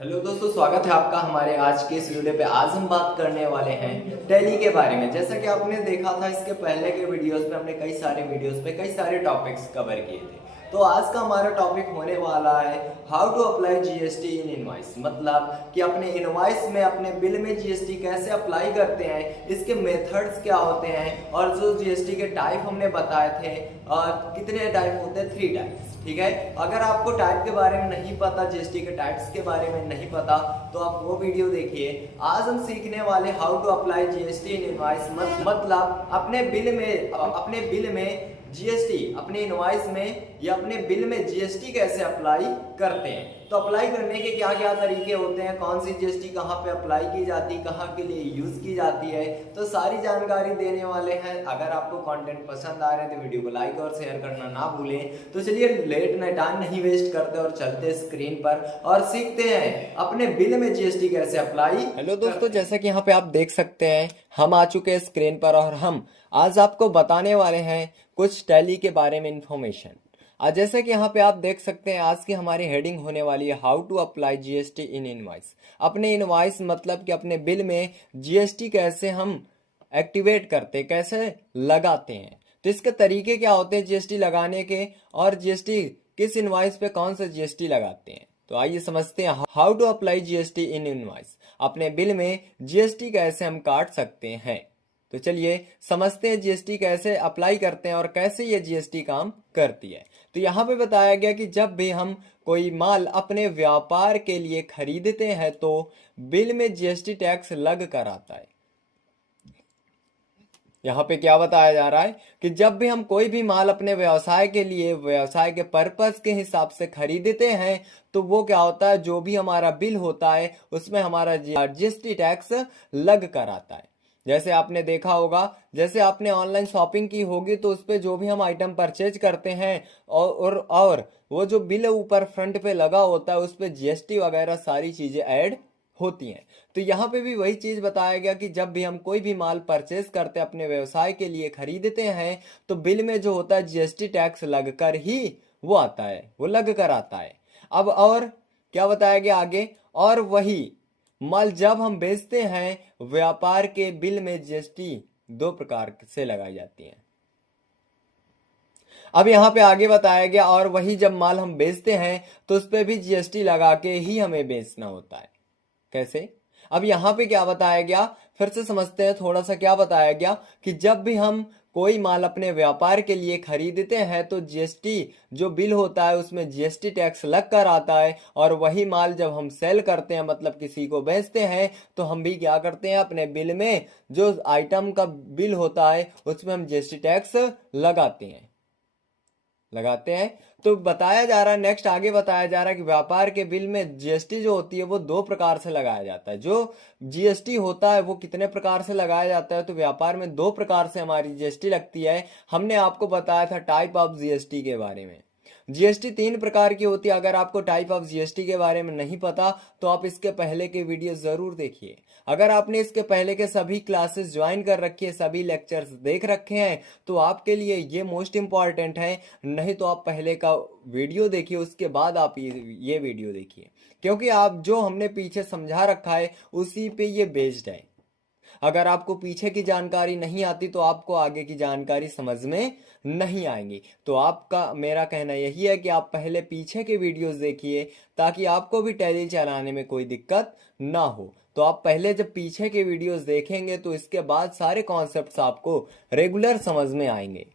Hello दोस्तों, स्वागत है आपका हमारे आज के इस वीडियो पे। आज हम बात करने वाले हैं टैली के बारे में। जैसा कि आपने देखा था इसके पहले के वीडियोस पे, हमने कई सारे वीडियोस पे कई सारे टॉपिक्स कवर किए थे। तो आज का हमारा टॉपिक होने वाला है how to apply GST in invoice. मतलब कि अपने इनवॉइस में, अपने बिल में जीएसटी कैसे अप्लाई करते हैं, इसके मेथड्स क्या होते हैं, और जो जीएसटी के टाइप हमने बताए थे, कितने टाइप होते हैं, 3 टाइप्स। ठीक है, अगर आपको टाइप के बारे में नहीं पता, जीएसटी के टाइप्स के बारे में नहीं पता, तो आप वो वीडियो देखिए। आज हम सीखने वाले how to apply GST in invoice. मतलब अपने बिल में जीएसटी, अपने इनवॉइस में या अपने बिल में जीएसटी कैसे अप्लाई करते हैं। तो अप्लाई करने के क्या क्या तरीके होते हैं, कौन सी जीएसटी कहाँ पे अप्लाई की जाती है, कहाँ के लिए यूज की जाती है, तो सारी जानकारी देने वाले हैं। अगर आपको कंटेंट पसंद आ रहे हैं तो वीडियो को लाइक और शेयर करना ना भूलें। तो चलिए टाइम नहीं वेस्ट करते और चलते स्क्रीन पर और सीखते हैं अपने बिल में जीएसटी कैसे अप्लाई। हेलो दोस्तों, जैसा कि यहाँ पे आप देख सकते हैं, हम आ चुके हैं स्क्रीन पर और हम आज आपको बताने वाले हैं कुछ टैली के बारे में इंफॉर्मेशन। आज जैसे कि यहाँ पे आप देख सकते हैं, आज की हमारी हेडिंग होने वाली है how to apply GST in invoice. अपने इनवॉइस मतलब कि अपने बिल में जीएसटी कैसे हम एक्टिवेट करते, कैसे लगाते हैं। तो इसके तरीके क्या होते हैं जीएसटी लगाने के, और जीएसटी किस इनवॉइस पे कौन सा जीएसटी लगाते हैं। तो आइए समझते हैं how to apply GST in invoice. अपने बिल में जीएसटी कैसे हम काट सकते हैं। तो चलिए समझते हैं जीएसटी कैसे अप्लाई करते हैं और कैसे ये जीएसटी काम करती है। तो यहाँ पे बताया गया कि जब भी हम कोई माल अपने व्यापार के लिए खरीदते हैं तो बिल में जीएसटी टैक्स लग कर आता है। यहाँ पे क्या बताया जा रहा है कि जब भी हम कोई भी माल अपने व्यवसाय के लिए, व्यवसाय के पर्पस के हिसाब से खरीदते हैं, तो वो क्या होता है, जो भी हमारा बिल होता है उसमें हमारा जीएसटी टैक्स लग कर आता है। जैसे आपने देखा होगा, जैसे आपने ऑनलाइन शॉपिंग की होगी तो उस पर जो भी हम आइटम परचेज करते हैं और वो जो बिल ऊपर फ्रंट पे लगा होता है उस पर जीएसटी वगैरह सारी चीजें ऐड होती हैं। तो यहाँ पे भी वही चीज बताया गया कि जब भी हम कोई भी माल परचेज करते हैं, अपने व्यवसाय के लिए खरीदते हैं, तो बिल में जो होता है जीएसटी टैक्स लगकर ही वो आता है, वो लग कर आता है। अब और क्या बताया गया आगे, और वही माल जब हम बेचते हैं, व्यापार के बिल में जीएसटी 2 प्रकार से लगाई जाती है। अब यहाँ पे आगे बताया गया, और वही जब माल हम बेचते हैं तो उस पर भी जीएसटी लगा के ही हमें बेचना होता है। कैसे? अब यहाँ पे क्या बताया गया, फिर से समझते हैं थोड़ा सा। क्या बताया गया कि जब भी हम कोई माल अपने व्यापार के लिए खरीदते हैं तो जीएसटी जो बिल होता है उसमें जीएसटी टैक्स लग कर आता है, और वही माल जब हम सेल करते हैं, मतलब किसी को बेचते हैं, तो हम भी क्या करते हैं, अपने बिल में जो आइटम का बिल होता है उसमें हम जीएसटी टैक्स लगाते हैं। तो बताया जा रहा है, नेक्स्ट आगे बताया जा रहा है कि व्यापार के बिल में जीएसटी जो होती है वो 2 प्रकार से लगाया जाता है। जो जीएसटी होता है वो कितने प्रकार से लगाया जाता है, तो व्यापार में 2 प्रकार से हमारी जीएसटी लगती है। हमने आपको बताया था टाइप ऑफ जीएसटी के बारे में। जीएसटी 3 प्रकार की होती है। अगर आपको टाइप ऑफ जीएसटी के बारे में नहीं पता तो आप इसके पहले के वीडियो जरूर देखिए। अगर आपने इसके पहले के सभी क्लासेस ज्वाइन कर रखी है, सभी लेक्चर्स देख रखे हैं, तो आपके लिए ये मोस्ट इंपॉर्टेंट है। नहीं तो आप पहले का वीडियो देखिए, उसके बाद आप ये वीडियो देखिए, क्योंकि आप जो हमने पीछे समझा रखा है उसी पे ये बेस्ड है। अगर आपको पीछे की जानकारी नहीं आती तो आपको आगे की जानकारी समझ में नहीं आएंगी। तो आपका, मेरा कहना यही है कि आप पहले पीछे के वीडियोस देखिए ताकि आपको भी टैली चलाने में कोई दिक्कत ना हो। तो आप पहले जब पीछे के वीडियोस देखेंगे तो इसके बाद सारे कॉन्सेप्ट्स आपको रेगुलर समझ में आएंगे।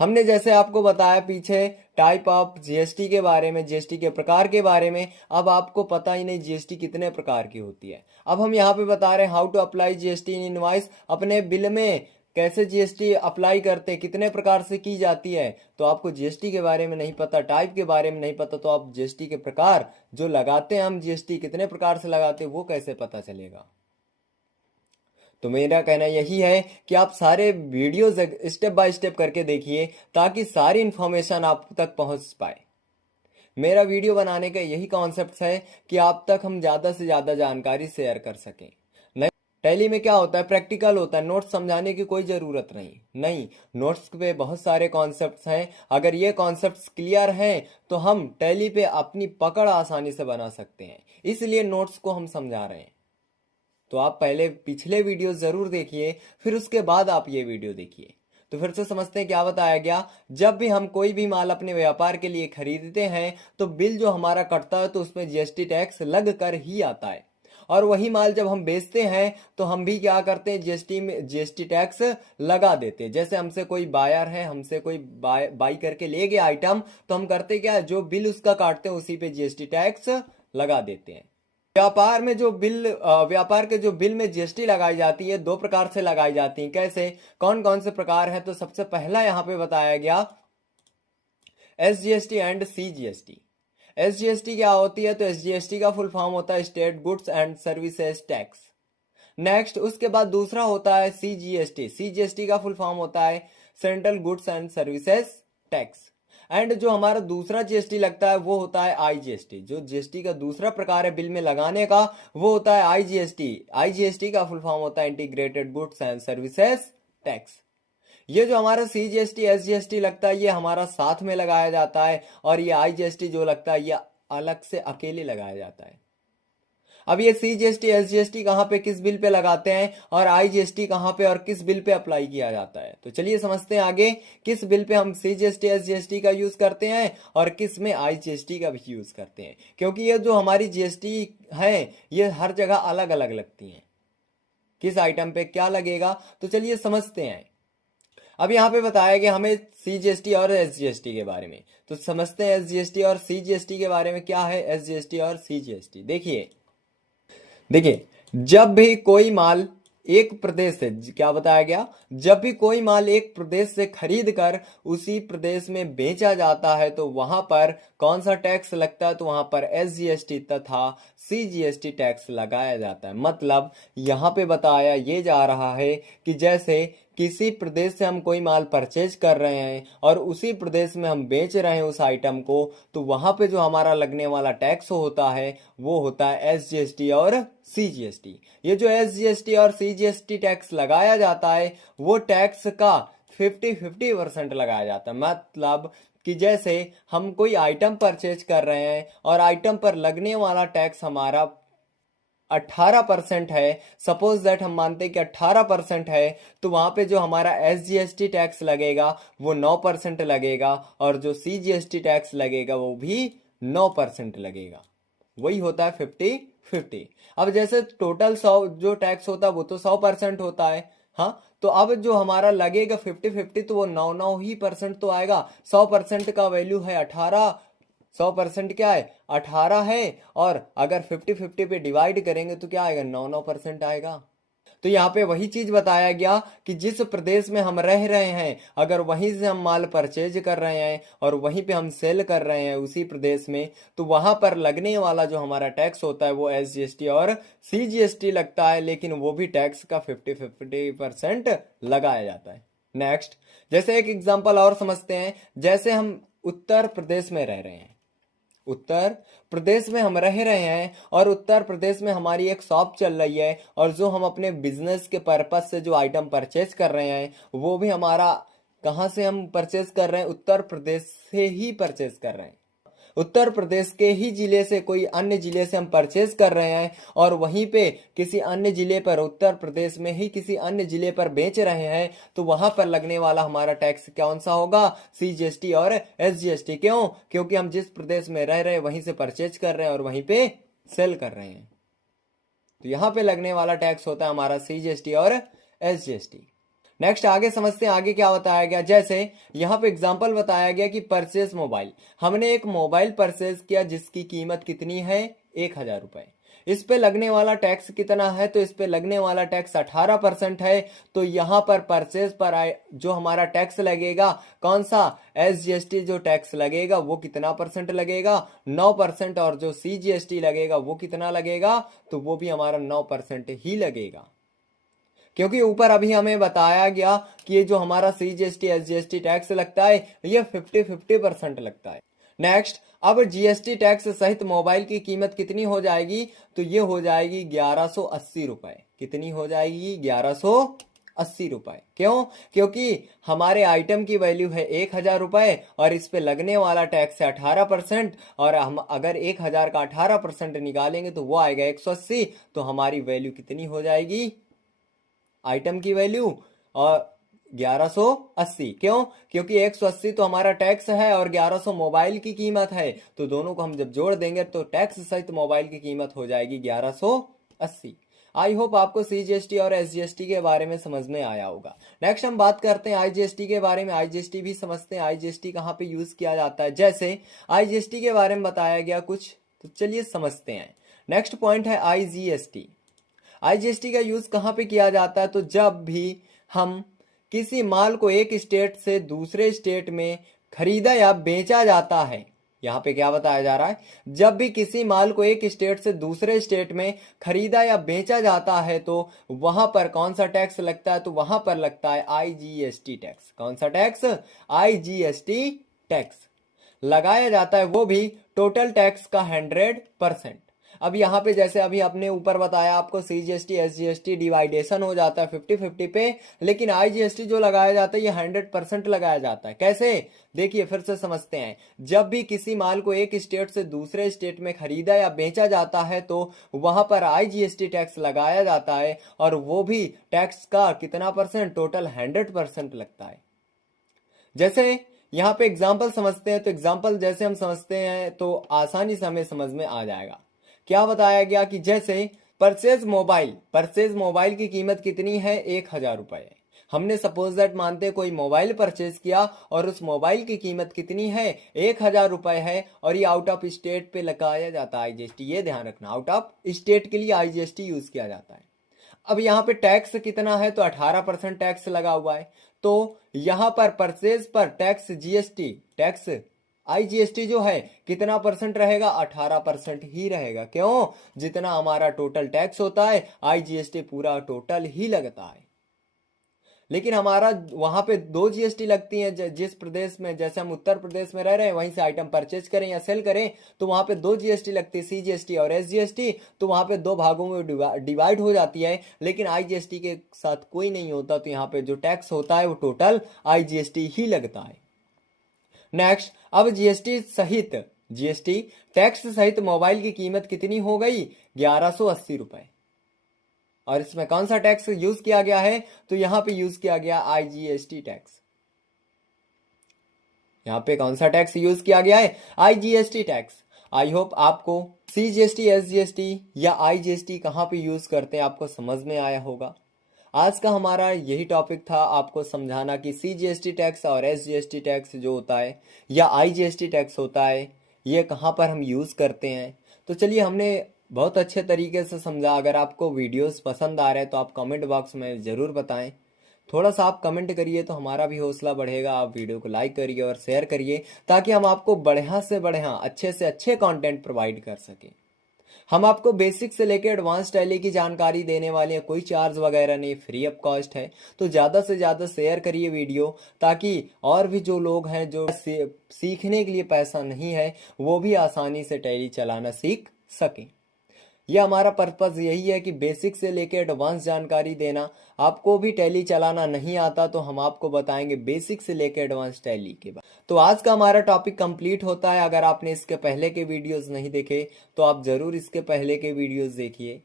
हमने जैसे आपको बताया पीछे टाइप ऑफ जीएसटी के बारे में, जीएसटी के प्रकार के बारे में। अब आपको पता ही नहीं जीएसटी कितने प्रकार की होती है। अब हम यहाँ पे बता रहे हैं how to apply GST in invoice. अपने बिल में कैसे जीएसटी अप्लाई करते हैं, कितने प्रकार से की जाती है। तो आपको जीएसटी के बारे में नहीं पता, टाइप के बारे में नहीं पता, तो आप जीएसटी के प्रकार जो लगाते हैं, हम जीएसटी कितने प्रकार से लगाते हैं, वो कैसे पता चलेगा। तो मेरा कहना यही है कि आप सारे वीडियोस स्टेप बाय स्टेप करके देखिए ताकि सारी इंफॉर्मेशन आप तक पहुंच पाए। मेरा वीडियो बनाने का यही कॉन्सेप्ट है कि आप तक हम ज़्यादा से ज़्यादा जानकारी शेयर कर सकें। टैली में क्या होता है, प्रैक्टिकल होता है, नोट्स समझाने की कोई जरूरत नहीं, नोट्स पे बहुत सारे कॉन्सेप्ट्स हैं। अगर ये कॉन्सेप्ट्स क्लियर हैं तो हम टैली पे अपनी पकड़ आसानी से बना सकते हैं, इसलिए नोट्स को हम समझा रहे हैं। तो आप पहले पिछले वीडियो जरूर देखिए, फिर उसके बाद आप ये वीडियो देखिए। तो फिर से समझते हैं क्या बताया गया। जब भी हम कोई भी माल अपने व्यापार के लिए खरीदते हैं तो बिल जो हमारा कटता है तो उसमें जीएसटी टैक्स लग कर ही आता है, और वही माल जब हम बेचते हैं तो हम भी क्या करते हैं, जीएसटी टैक्स लगा देते हैं। जैसे हमसे कोई बायर है, हमसे कोई बाई करके ले गया आइटम, तो हम करते क्या, जो बिल उसका काटते हैं उसी पे जीएसटी टैक्स लगा देते हैं। व्यापार के जो बिल में जीएसटी लगाई जाती है, दो प्रकार से लगाई जाती है। कैसे, कौन कौन से प्रकार है, तो सबसे पहला यहां पे बताया गया एसजीएसटी एंड सीजीएसटी। एसजीएसटी क्या होती है, तो एसजीएसटी का फुल फॉर्म होता है state goods and services tax. Next उसके बाद दूसरा होता है सीजीएसटी। सीजीएसटी का फुल फॉर्म होता है central goods and services tax. And जो हमारा दूसरा जीएसटी लगता है वो होता है आईजीएसटी। जो जीएसटी का दूसरा प्रकार है बिल में लगाने का, वो होता है आईजीएसटी। आईजीएसटी का फुल फॉर्म होता है integrated goods and services tax. ये जो हमारा सीजीएसटी एसजीएसटी लगता है ये हमारा साथ में लगाया जाता है, और ये आईजीएसटी जो लगता है ये अलग से अकेले लगाया जाता है। अब ये सीजीएसटी एसजीएसटी कहां पे किस बिल पे लगाते हैं, और आईजीएसटी कहां पे और किस बिल पे अप्लाई किया जाता है, तो चलिए समझते हैं आगे किस बिल पे हम सीजीएसटी एसजीएसटी का यूज करते हैं और किस में आईजीएसटी का भी यूज करते हैं। क्योंकि ये जो हमारी जीएसटी है ये हर जगह अलग अलग लगती है, किस आइटम पे क्या लगेगा, तो चलिए समझते हैं। अब यहाँ पे बताया गया हमें सीजीएसटी और एसजीएसटी के बारे में, तो समझते हैं एसजीएसटी और सीजीएसटी के बारे में। क्या है एसजीएसटी और सीजीएसटी, देखिए जब भी कोई माल एक प्रदेश से, क्या बताया गया, जब भी कोई माल एक प्रदेश से खरीद कर उसी प्रदेश में बेचा जाता है तो वहां पर कौन सा टैक्स लगता है, तो वहां पर एसजीएसटी तथा सीजीएसटी टैक्स लगाया जाता है। मतलब यहां पे बताया ये जा रहा है कि जैसे किसी प्रदेश से हम कोई माल परचेज कर रहे हैं और उसी प्रदेश में हम बेच रहे हैं उस आइटम को, तो वहां पे जो हमारा लगने वाला टैक्स होता है वो होता है एसजीएसटी और सीजीएसटी। ये जो एसजीएसटी और सीजीएसटी टैक्स लगाया जाता है वो टैक्स का 50-50% लगाया जाता है। मतलब कि जैसे हम कोई आइटम परचेज कर रहे हैं और आइटम पर लगने वाला टैक्स हमारा 18% है, सपोज दैट हम मानते हैं कि 18% है, तो वहां पे जो हमारा एसजीएसटी टैक्स लगेगा वो 9% लगेगा, और जो सीजीएसटी टैक्स लगेगा वो भी 9% लगेगा। वही होता है 50-50। अब जैसे टोटल 100 जो टैक्स होता है वो तो 100% होता है, हाँ, तो अब जो हमारा लगेगा 50-50 तो वो 9 ही परसेंट तो आएगा। 100% का वैल्यू है 18, 100% क्या है 18 है, और अगर 50-50 पे डिवाइड करेंगे तो क्या आएगा, 9% आएगा। तो यहाँ पे वही चीज बताया गया कि जिस प्रदेश में हम रह रहे हैं अगर वहीं से हम माल परचेज कर रहे हैं और वहीं पे हम सेल कर रहे हैं उसी प्रदेश में, तो वहां पर लगने वाला जो हमारा टैक्स होता है वो एसजीएसटी और सीजीएसटी लगता है, लेकिन वो भी टैक्स का 50-50% लगाया जाता है। नेक्स्ट, जैसे एक एग्जांपल और समझते हैं। जैसे हम उत्तर प्रदेश में रह रहे हैं, उत्तर प्रदेश में हम रह रहे हैं और उत्तर प्रदेश में हमारी एक शॉप चल रही है, और जो हम अपने बिजनेस के पर्पस से जो आइटम परचेज कर रहे हैं वो भी हमारा कहाँ से हम परचेज कर रहे हैं, उत्तर प्रदेश से ही परचेज कर रहे हैं। उत्तर प्रदेश के ही जिले से कोई अन्य जिले से हम परचेज कर रहे हैं और वहीं पे किसी अन्य जिले पर, उत्तर प्रदेश में ही किसी अन्य जिले पर बेच रहे हैं, तो वहां पर लगने वाला हमारा टैक्स कौन सा होगा, सीजीएसटी और एसजीएसटी। क्यों, क्योंकि हम जिस प्रदेश में रह रहे हैं वहीं से परचेज कर रहे हैं और वहीं पे सेल कर रहे हैं, तो यहां पे लगने वाला टैक्स होता है हमारा सीजीएसटी और एसजीएसटी। नेक्स्ट आगे समझते हैं, आगे क्या बताया गया। जैसे यहाँ पे एग्जांपल बताया गया कि परचेज मोबाइल, हमने एक मोबाइल परचेज किया जिसकी कीमत कितनी है, 1000 रुपए। इस पे लगने वाला टैक्स कितना है, तो इस पे लगने वाला टैक्स 18% है। तो यहाँ पर परचेज पर जो हमारा टैक्स लगेगा कौन सा, एसजीएसटी जो टैक्स लगेगा वो कितना परसेंट लगेगा, 9%, और जो सीजीएसटी लगेगा वो कितना लगेगा, तो वो भी हमारा 9% ही लगेगा। क्योंकि ऊपर अभी हमें बताया गया कि ये जो हमारा सीजीएसटी एसजीएसटी टैक्स लगता है ये 50-50% लगता है। नेक्स्ट, अब जीएसटी टैक्स सहित मोबाइल की कीमत कितनी हो जाएगी? तो ये हो जाएगी 1180 रुपए। कितनी हो जाएगी? 1180 रुपए। क्यों? क्योंकि हमारे आइटम की वैल्यू है 1000 रुपए और इस पे लगने वाला टैक्स है 18%, और हम अगर 1000 का 18% निकालेंगे तो वो आएगा 180। तो हमारी वैल्यू कितनी हो जाएगी? आइटम की वैल्यू और 1180। क्यों? क्योंकि 180 तो हमारा टैक्स है और 1100 मोबाइल की कीमत है, तो दोनों को हम जब जोड़ देंगे तो टैक्स सहित मोबाइल की कीमत हो जाएगी 1180। आई होप आपको सीजीएसटी और एसजीएसटी के बारे में समझ में आया होगा। नेक्स्ट हम बात करते हैं आईजीएसटी के बारे में। आईजीएसटी भी समझते हैं, आईजीएसटी कहाँ पे यूज किया जाता है। जैसे आईजीएसटी के बारे में बताया गया कुछ, तो चलिए समझते हैं। नेक्स्ट पॉइंट है आईजीएसटी। आईजीएसटी का यूज कहाँ पे किया जाता है? तो जब भी हम किसी माल को एक स्टेट से दूसरे स्टेट में खरीदा या बेचा जाता है, यहाँ पे क्या बताया जा रहा है? जब भी किसी माल को एक स्टेट से दूसरे स्टेट में खरीदा या बेचा जाता है तो वहां पर कौन सा टैक्स लगता है? तो वहां पर लगता है आईजीएसटी टैक्स। कौन सा टैक्स? आईजीएसटी टैक्स लगाया जाता है, वो भी टोटल टैक्स का 100%। अब यहाँ पे जैसे अभी आपने ऊपर बताया आपको सीजीएसटी एसजीएसटी डिवाइडेशन हो जाता है 50-50 पे, लेकिन आईजीएसटी जो लगाया जाता है ये 100% लगाया जाता है। कैसे? देखिए फिर से समझते हैं। जब भी किसी माल को एक स्टेट से दूसरे स्टेट में खरीदा या बेचा जाता है तो वहां पर आईजीएसटी टैक्स लगाया जाता है, और वो भी टैक्स का कितना परसेंट? टोटल 100% लगता है। जैसे यहाँ पे एग्जाम्पल समझते हैं, तो एग्जाम्पल जैसे हम समझते हैं तो आसानी से हमें समझ में आ जाएगा। क्या बताया गया कि जैसे परचेज मोबाइल की कीमत कितनी है? 1000 रुपए है। हमने सपोज दैट मानते कोई मोबाइल परचेज किया और उस मोबाइल की कीमत कितनी है? 1000 रुपए है, और ये आउट ऑफ स्टेट पे लगाया जाता है आईजीएसटी। ये ध्यान रखना, आउट ऑफ स्टेट के लिए आईजीएसटी यूज किया जाता है। अब यहाँ पे टैक्स कितना है? तो 18% टैक्स लगा हुआ है। तो यहां पर परचेज पर टैक्स जीएसटी टैक्स आईजीएसटी जो है कितना परसेंट रहेगा? 18% ही रहेगा। क्यों? जितना हमारा टोटल टैक्स होता है आईजीएसटी पूरा टोटल ही लगता है। लेकिन हमारा वहां पे 2 जीएसटी लगती है। जिस प्रदेश में, जैसे हम उत्तर प्रदेश में रह रहे हैं, वहीं से आइटम परचेज करें या सेल करें तो वहां पे 2 जीएसटी लगती है, सीजीएसटी और एसजीएसटी। तो वहां पे 2 भागों में डिवाइड हो जाती है, लेकिन आईजीएसटी के साथ कोई नहीं होता, तो यहाँ पे जो टैक्स होता है वो टोटल आईजीएसटी ही लगता है। नेक्स्ट, अब जीएसटी टैक्स सहित मोबाइल की कीमत कितनी हो गई? 1180 रुपए। और इसमें कौन सा टैक्स यूज किया गया है? तो यहां पे यूज किया गया आईजीएसटी टैक्स। यहां पे कौन सा टैक्स यूज किया गया है? IGST tax. आई होप आपको सीजीएसटी एसजीएसटी या आईजीएसटी कहां पे यूज करते हैं आपको समझ में आया होगा। आज का हमारा यही टॉपिक था, आपको समझाना कि सीजीएसटी टैक्स और एसजीएसटी टैक्स जो होता है या आईजीएसटी टैक्स होता है ये कहाँ पर हम यूज़ करते हैं। तो चलिए, हमने बहुत अच्छे तरीके से समझा। अगर आपको वीडियोस पसंद आ रहे हैं तो आप कमेंट बॉक्स में ज़रूर बताएं। थोड़ा सा आप कमेंट करिए तो हमारा भी हौसला बढ़ेगा। आप वीडियो को लाइक करिए और शेयर करिए ताकि हम आपको बढ़िया से बढ़िया, अच्छे से अच्छे कंटेंट प्रोवाइड कर सकें। हम आपको बेसिक से लेकर एडवांस टैली की जानकारी देने वाले हैं, कोई चार्ज वगैरह नहीं, फ्री ऑफ कॉस्ट है। तो ज़्यादा से ज़्यादा शेयर करिए वीडियो, ताकि और भी जो लोग हैं जो सीखने के लिए पैसा नहीं है वो भी आसानी से टैली चलाना सीख सकें। यह हमारा पर्पज़ यही है कि बेसिक से लेकर एडवांस जानकारी देना। आपको भी टैली चलाना नहीं आता तो हम आपको बताएंगे बेसिक से लेकर एडवांस टैली के बाद। तो आज का हमारा टॉपिक कंप्लीट होता है। अगर आपने इसके पहले के वीडियोस नहीं देखे तो आप ज़रूर इसके पहले के वीडियोस देखिए।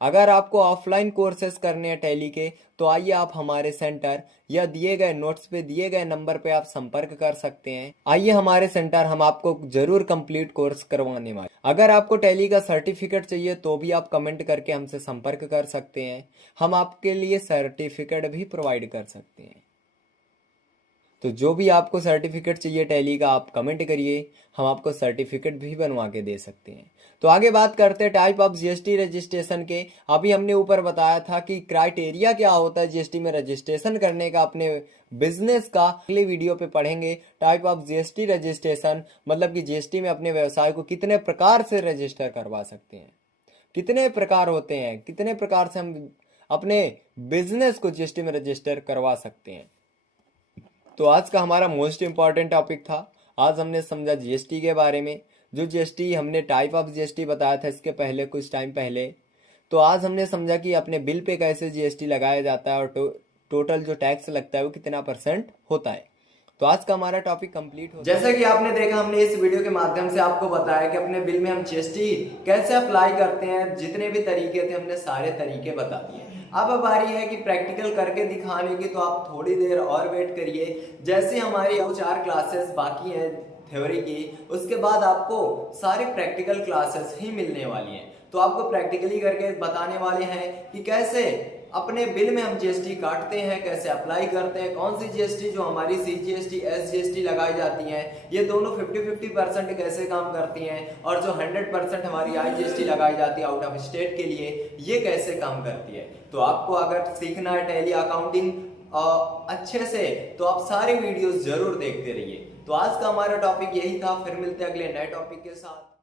अगर आपको ऑफलाइन कोर्सेज करने हैं टैली के तो आइए आप हमारे सेंटर या दिए गए नोट्स पे दिए गए नंबर पे आप संपर्क कर सकते हैं। आइए हमारे सेंटर, हम आपको जरूर कंप्लीट कोर्स करवाने वाले। अगर आपको टैली का सर्टिफिकेट चाहिए तो भी आप कमेंट करके हमसे संपर्क कर सकते हैं, हम आपके लिए सर्टिफिकेट भी प्रोवाइड कर सकते हैं। तो जो भी आपको सर्टिफिकेट चाहिए टैली का आप कमेंट करिए, हम आपको सर्टिफिकेट भी बनवा के दे सकते हैं। तो आगे बात करते हैं टाइप ऑफ जीएसटी रजिस्ट्रेशन के। अभी हमने ऊपर बताया था कि क्राइटेरिया क्या होता है जीएसटी में रजिस्ट्रेशन करने का अपने बिजनेस का। अगले वीडियो पे पढ़ेंगे टाइप ऑफ जीएसटी रजिस्ट्रेशन, मतलब कि जीएसटी में अपने व्यवसाय को कितने प्रकार से रजिस्टर करवा सकते हैं, कितने प्रकार होते हैं, कितने प्रकार से हम अपने बिजनेस को जीएसटी में रजिस्टर करवा सकते हैं। तो आज का हमारा मोस्ट इंपॉर्टेंट टॉपिक था। आज हमने समझा जीएसटी के बारे में। जो जीएसटी हमने टाइप ऑफ जीएसटी बताया था इसके पहले कुछ टाइम पहले। तो आज हमने समझा कि अपने बिल पे कैसे जीएसटी लगाया जाता है और टोटल जो टैक्स लगता है वो कितना % होता है। तो आज का हमारा टॉपिक कंप्लीट हो। जैसा कि आपने देखा, हमने इस वीडियो के माध्यम से आपको बताया कि अपने बिल में हम जीएसटी कैसे अप्लाई करते हैं। जितने भी तरीके थे हमने सारे तरीके बता दिए। अब बारी है कि प्रैक्टिकल करके दिखाने की, तो आप थोड़ी देर और वेट करिए। जैसे हमारी 4 क्लासेस बाकी हैं थ्योरी की, उसके बाद आपको सारी प्रैक्टिकल क्लासेस ही मिलने वाली हैं। तो आपको प्रैक्टिकली करके बताने वाले हैं कि कैसे अपने बिल में हम जीएसटी काटते हैं, कैसे अप्लाई करते हैं, कौन सी जीएसटी जो हमारी सीजीएसटी एसजीएसटी लगाई जाती हैं, ये दोनों 50-50% कैसे काम करती हैं, और जो 100% हमारी आईजीएसटी लगाई जाती है आउट ऑफ स्टेट के लिए, ये कैसे काम करती है। तो आपको अगर सीखना है टैली अकाउंटिंग अच्छे से, तो आप सारे वीडियोस जरूर देखते रहिए। तो आज का हमारा टॉपिक यही था। फिर मिलते हैं अगले नए टॉपिक के साथ।